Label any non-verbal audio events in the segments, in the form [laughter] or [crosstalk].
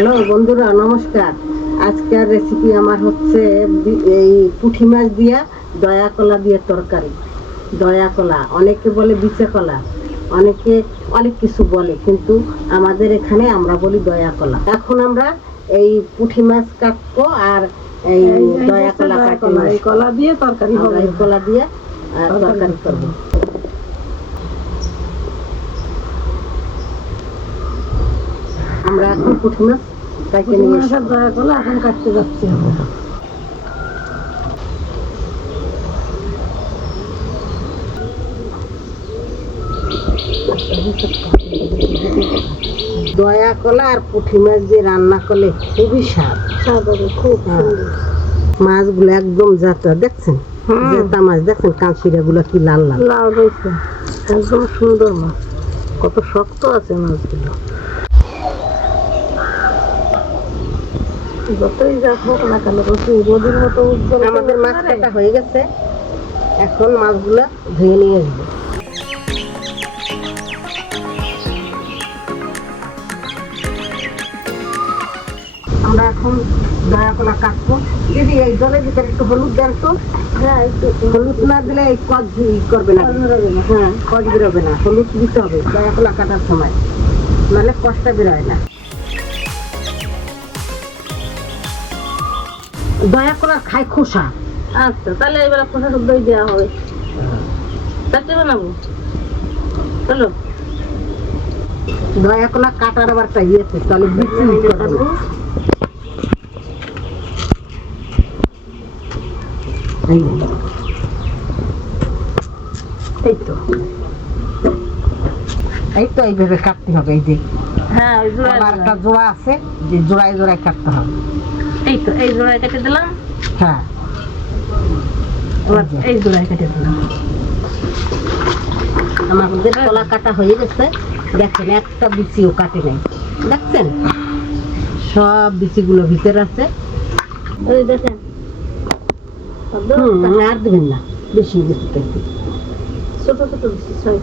Hello বন্ধুরা নমস্কার। আজকের রেসিপি আমার হচ্ছে এই পুঁটি মাছ দিয়া দয়া কলা দিয়ে তরকারি। দয়া কলা অনেকে বলে বিচে কলা অনেকে অনেক কিছু বলে কিন্তু আমাদের এখানে আমরা বলি দয়া কলা। এখন আমরা এই পুঁটি মাছ কাটবো আর এই দয়া কলা কাটবো কলা দিয়ে তরকারি হবে কলা দিয়ে আর তরকারি করব। আমরা এখন পুঁটি মাছ কাটে নিয়ে এখন কাটতে যাচ্ছি। দয়া কলা আর পুঁটি মাছ দিয়ে রান্না করলে খুবই স্বাদ। খুব হ্যাঁ। সুন্দর। মাছগুলো একদম জাতা দেখছেন। জাতা মাছ দেখছেন কাঁচিরা গুলো কি লাল লাল? লাল হয়েছে। একদম সুন্দর মাছ। কত শক্ত আছে মাছগুলো। যতই যা হোক না কেন রোদের মতো উজ্জ্বল আমাদের মাছ কাটা হয়ে গেছে। এখন মাছগুলো ধুয়ে নিয়ে আসব। আমরা এখন দয়া কলা কাটবো। দিদি এই জলের ভিতরে একটু হলুদ দেন তো। হ্যাঁ একটু হলুদ না দিলে এই কজ করবে না। হ্যাঁ কজ বেরোবে না। হলুদ দিতে হবে দয়া কলা কাটার সময়। নাহলে কষ্ট বেরোয় না। দয়া কলার খায় খোসা। আচ্ছা তাহলে এবার খোসা শুদ্ধই দেওয়া হবে। চারটে বানাবো? চলো দয়া কলা কাটার আবার ইয়েছে তাহলে বিক্রি এই তো। এই তো এইভাবে কাটতে হবে এই যে। হ্যাঁ জোড়া আছে যে জোড়ায় জোড়ায় কাটতে হবে। এই তো এই জোড়ায় কেটে দিলাম। হ্যাঁ। এই জোড়ায় কেটে দিলাম। আমাদের কলা কাটা হয়ে গেছে। দেখেন একটা বিচিও কাটে নাই। দেখছেন? সব বিচিগুলো ভিতরে আছে। ওই দেখেন। আর দেবেন না। বেশি ছোট ছোট দিচ্ছি ছয়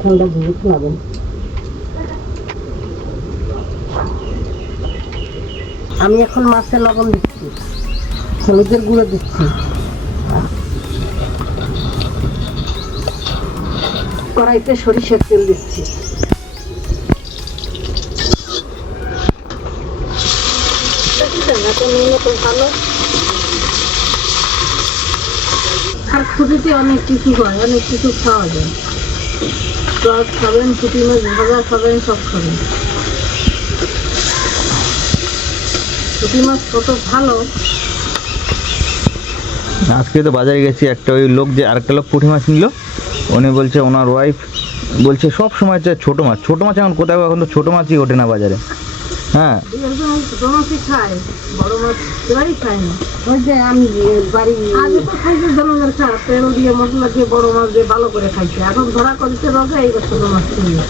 ঠান্ডা ধুয়ে খাওয়াবেন আমি এখন মাছে লবণ দিচ্ছি। হলুদের গুঁড়ো দিচ্ছি। কড়াইতে সরিষার তেল দিচ্ছি। ভালো আর ছুটিতে অনেক কিছু হয় অনেক কিছু খাওয়া যায়। টক খাবেন, পুঁটি মাছ ভাজা খাবেন, সব খাবেন। পুঁটি মাছ কত ভালো। আজকে তো বাজারে গেছি, একটা ওই লোক যে আরেকটা লোক পুঁটি মাছ নিল, উনি বলছে, ওনার ওয়াইফ বলছে, সব সময় ছোটো মাছ ছোটো মাছ এখন কোথাও এখন তো ছোটো মাছই ওঠে না বাজারে। হ্যাঁ। দুই মাছই খায় বড় মাছ প্রায় খায় না ওই যে আমি বাড়ি আগে তো খাইছে জনগণের খা তেল দিয়ে মশলা দিয়ে বড় মাছ দিয়ে ভালো করে খাইছে। এখন ধরা করেছে রোগে এই ছোটো মাছ কিনে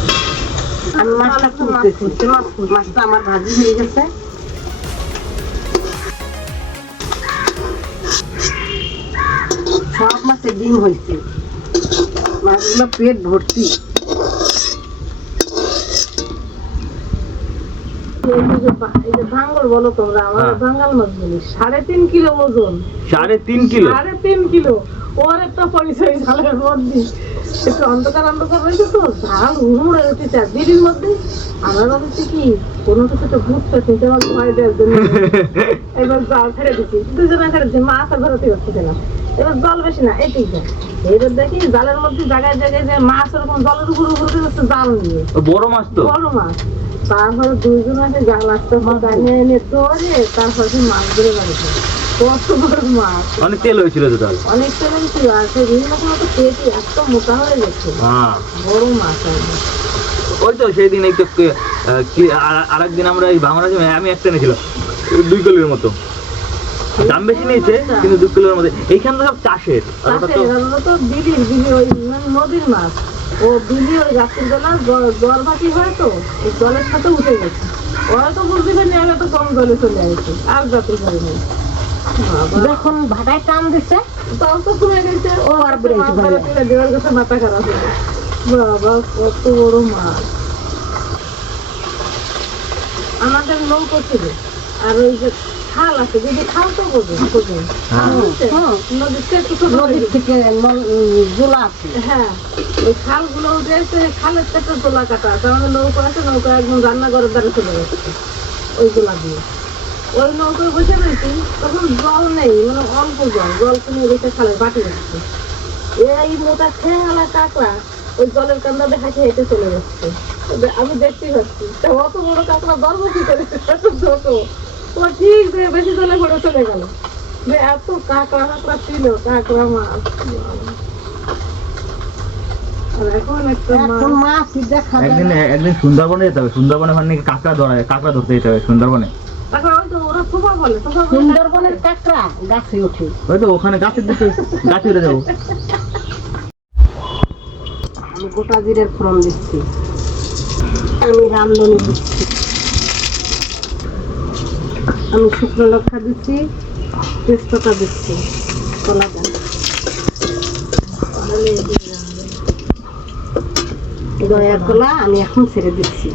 আমি মাছটা মাছটা আমার ভাজি হয়ে গেছে। সব মাছে ডিম হয়েছে। মাছগুলো পেট ভর্তি এই যে বা- এই যে ভাঙ্গল বলো তোমরা আমরা হ্যাঁ। মাছ বলি। সাড়ে তিন কিলো ওজন। সাড়ে তিন কিলো? সাড়ে তিন কিলো। ওর একটা পরিচয় ঝালের মধ্যে। একটু অন্ধকার অন্ধকার রয়েছে তো। ঝাল হুড়ুড়ে উঠেছে। আর দিদির মধ্যে আমরা ভাবছি কি কোনো কিছু তো ভূত পেতে আমার ভয় দেওয়ার জন্য। [laughs] এবার জল ছেড়ে দিচ্ছি। দুজনে ছেড়ে মাছ আর ধরতে পারছে না এবার জল বেশি না এটাই এবার দেখি জালের মধ্যে জায়গায় জায়গায় যে মাছ ওরকম জলের উপর উপর দিয়ে যাচ্ছে জাল নিয়ে। বড় মাছ তো? বড় মাছ। তারপরে দুইজন আছে জাল আসতে এনে ধরে তারপরে মাছ ধরে বাড়িতে কত বড় মাছ। অনেক তেল হয়েছিল তো তাহলে? অনেক তেলেন ছিল আর সেই বিভিন্ন রকম তো পেটি এত মোটা হয়ে গেছে। হ্যাঁ। বড় মাছ ওই তো সেই দিন আর একদিন আমরা এই ভাঙড়া আমি একটা এনেছিলাম দুই কলির মতো। দাম বেশি নিয়েছে কিন্তু দু কিলোর মধ্যে। এইখানে তো সব চাষের। তো বিলির বিলি ওই মানে নদীর মাছ। ও বিলি ওই রাত্রির বেলা জল ভাটি হয় তো এই জলের সাথে উঠে গেছে। ওরা তো বুঝতে পারেনি আগে তো কম জলে চলে আসছে আর যাতে পারিনি বাবা। যখন ভাটায় টান দিছে তাও তো কমে গেছে ও আর দেওয়ার কথা মাথা খারাপ হয়ে বাবা কত বড় মাছ। আমাদের নৌকো ছিল আর ওই যে খাল আছে যদি খাল তো বোঝেন বোঝেন হ্যাঁ। নদীর থেকে জোলা আছে। হ্যাঁ ওই খালগুলো উঠে খালের থেকে তোলা কাটা আছে। আমাদের নৌকা আছে নৌকা একদম রান্নাঘরের দ্বারা চলে যাচ্ছে ওইগুলা দিয়ে। ওই নৌকায় বসে রয়েছি তখন জল নেই মানে অল্প জল জল কিনে রেখে খালে বাটি রাখছে এই মোটা খেয়ালা কাঁকড়া ওই জলের কান্দা দেখাচ্ছে হেঁটে চলে যাচ্ছে। আমি দেখতেই পাচ্ছি অত বড় কাঁকড়া ধরবো কি করে? [laughs] এত ছোট ও ঠিক যে বেশি জলে পড়ে চলে গেল। যে এত কাঁকড়া কাঁকড়া ছিল কাঁকড়া মাছ। এখন একটা এখন মাছ। মাছ দেখা যায় একদিন একদিন সুন্দরবনে যেতে হবে। সুন্দরবনে ওখানে নাকি কাঁকড়া ধরা কাঁকড়া ধরতে যেতে হবে সুন্দরবনে। সুন্দরবনের কাঁকড়া গাছে ওঠে। ওই তো ওখানে গাছের দিকে গাছে উঠে যাব। আমি গোটা জিরের ফোড়ন দিচ্ছি। আমি রামধনি দিচ্ছি। আমি শুকনো লঙ্কা দিচ্ছি তেজপাতা দিচ্ছি কলা গাছ দয়া কলা আমি এখন ছেড়ে দিচ্ছি।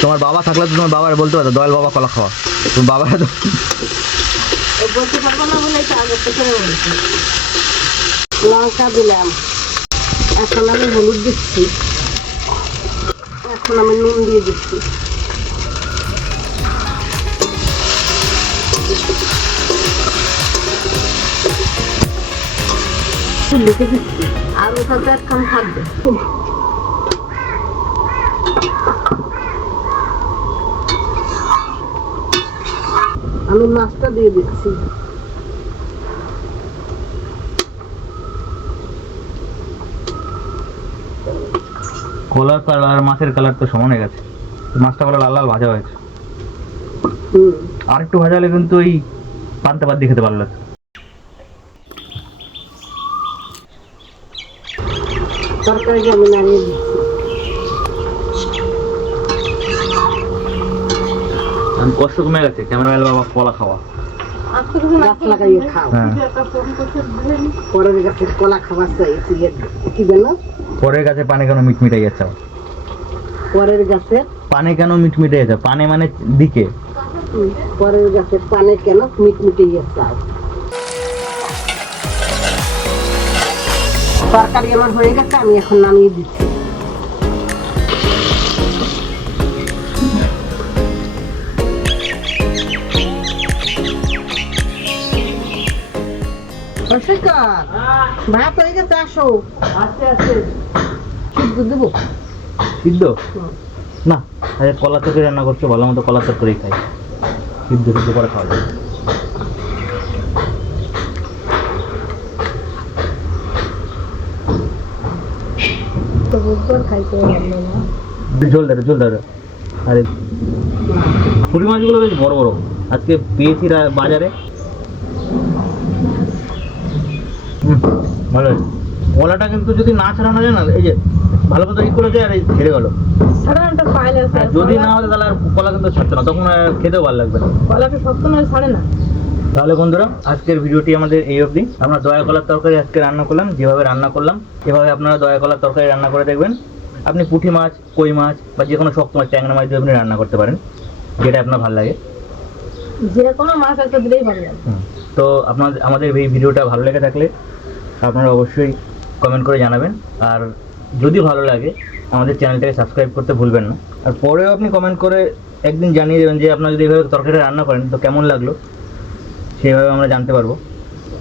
তোমার বাবা থাকলে তো তোমার বাবার বলতে পারতো দয়াল বাবা কলা খাওয়া। তোমার বাবা তো বলতে পারব না বলে আগে লঙ্কা দিলাম। এখন আমি হলুদ দিচ্ছি। এখন আমি নুন দিয়ে দিচ্ছি। আমি মাছটা দিয়ে দিচ্ছি। কলার কালার আর মাছের কালার তো সমান হয়ে গেছে। মাছটা বলে লাল লাল ভাজা হয়েছে। আর একটু ভাজা হলে কিন্তু ওই পান্তা পাত দিয়ে খেতে পারল আমি কষ্ট কমে গেছে ক্যামেরা বাবা কলা খাওয়া। আজকে গাছ লাগাইয়ে খাও। হ্যাঁ। গাছের কলা ইয়ে কি জানো? পরের গাছে পানে কেন মিট মিটাই যাচ্ছে পরের গাছে? পানে কেন মিট মিটাই যাচ্ছে পানে মানে দিকে। পরের গাছে পানে কেন মিটমিটিয়ে চাও তরকারি আমার হয়ে গেছে আমি এখন নামিয়ে দিচ্ছি। অস্বীকার। ভাত হয়ে গেছে আসো। আস্তে আস্তে সিদ্ধ দেবো। সিদ্ধ? না আরে কলা তরকারি রান্না করছ ভালো মতো কলা তরকারি খাই। সিদ্ধ সিদ্ধ করে খাওয়া ধরে ধরে আরে পুঁটি মাছগুলো বেশ বড় বড়। আজকে পেয়েছি রা- বাজারে। ভালো হয়েছে। কিন্তু যদি না ছাড়ানো যায় না এই যে ভালো মতো ই আর এই ছেড়ে গেলো। সাধারণত যদি না হলে তাহলে আর কলা কিন্তু ছাড়ছে না তখন আর খেতেও ভালো লাগবে না। কলাকে শক্ত নয় ছাড়ে না। তাহলে বন্ধুরা আজকের ভিডিওটি আমাদের এই অবধি। আমরা দয়া কলার তরকারি আজকে রান্না করলাম যেভাবে রান্না করলাম এভাবে আপনারা দয়া কলার তরকারি রান্না করে দেখবেন। আপনি পুঁটি মাছ কই মাছ বা যে কোনো শক্ত মাছ ট্যাংরা মাছ দিয়ে আপনি রান্না করতে পারেন যেটা আপনার ভালো লাগে। যে কোনো মাছ একটা দিলেই ভালো লাগে। তো আপনার আমাদের এই ভিডিওটা ভালো লেগে থাকলে আপনারা অবশ্যই কমেন্ট করে জানাবেন। আর যদি ভালো লাগে, আমাদের চ্যানেলটাকে সাবস্ক্রাইব করতে ভুলবেন না। আর পরেও আপনি কমেন্ট করে একদিন জানিয়ে দেবেন যে আপনারা যদি এভাবে তরকারিটা রান্না করেন, তো কেমন লাগল? সেইভাবে আমরা জানতে পারব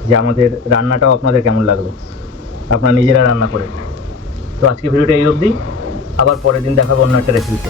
যে আমাদের রান্নাটাও আপনাদের কেমন লাগল। আপনারা নিজেরা রান্না করে। তো আজকে ভিডিওটা এই অবধি। আবার পরের দিন দেখাবো অন্য একটা রেসিপিতে